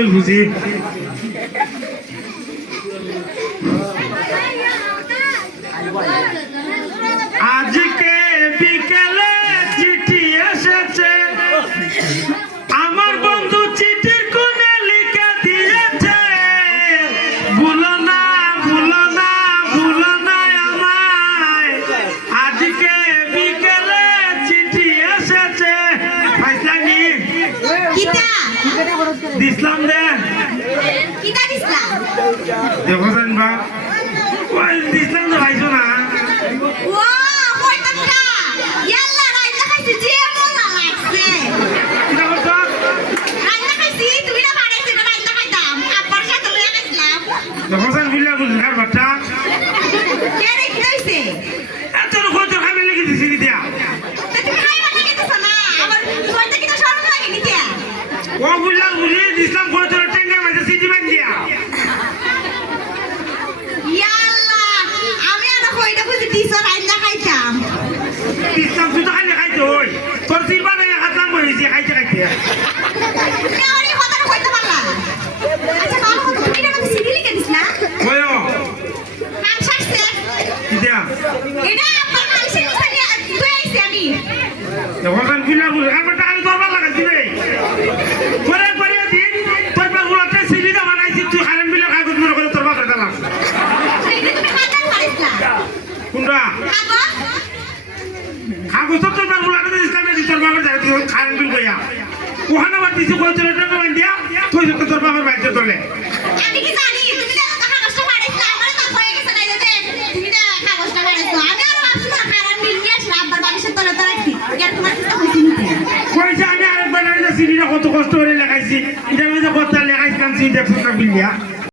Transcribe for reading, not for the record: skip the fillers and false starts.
লই বুঝি আজকে বিকেলে চিঠি এসেছে আমার বন্ধু চিঠির কোণে লিখে দিয়েছে ভুলো না ভুলো না ভুলো না আমায় আজকে বিকেলে চিঠি এসেছে ফাইসলানি কিতা দিসলাম দে কিতা দিছলা দেখো জানবা ওই দিসলাম তো ভাইছো না ওয়া কইতাটা ইয়াল্লা রাইতা খাইছি যে মজা লাগছে এটা করছো রাইতা খাইছি তুমি না বাড়াইছো না রাইতা খাইতাম আব্বার সাথে লইয়া গেছিলাম দেখো জান বিল্লা বুঝলার বাচ্চা কে রে কি হইছে এত কত খাবে লিখে দিছি কি দিয়া তা তুমি খাইবা না কিতা না আবার কইতা কিতা শরম লাগে নিতে ও বুঝলা বুঝি দিসলাম কত টেঙ্গা মাঝে সিটি বান দিয়া ইয়াল্লা আমি আর কইটা বুঝি দিছ রাইতা খাইতাম দিসলাম তুই তো খালি খাইতে ওই তোর সিলবা না হাতলাম বইছি খাইতে খাইতে তুমি আমার এই কথাটা কইতে পারলা আচ্ছা ভালো কথা তুমি এটা আমাকে সিডি লিখে দিছ না ওয়ো নাম শাকছে কি দিয়া এটা আপনার মানুষের নিয়ে তুই আইছি আমি দেখো জান বিল্লা বুঝলার বাচ্চা আমি তোর ভালো লাগাছি রে পরে পরে দিন তোর বাবুলাতে সিটি দা বানাইছি তুই খারান বিল্লা কাগজ মনে করে তোর বাবা দিলাম এটা তুমি খাতার পারিস না কোনটা খাবো কাগজ তো তোর বাবুলাতে ইসলামে দি তোর বাবা যায় তুই খারান বিল কইয়া ওখানে আবার দিছি কত টাকা বান দিয়া তুই তো তোর বাবার বাইতে তোলে আমি কি জানি তুমি তো কাগজটা পারিস না আমার তো হয়ে গেছে না যে তুমি তো কাগজটা পারিস না আমি আর ভাবছি না খারাপ বিল নিয়ে আসলে আব্বার বালিশের তলে তো রাখছি আর তোমার কিছু হইছে নিতে কইছে আমি আরেকবার না সিটিটা কত কষ্ট করে লেখাইছি এটা আমি যে কত লেখাইছিলাম সিটি দেখছ না বিলিয়া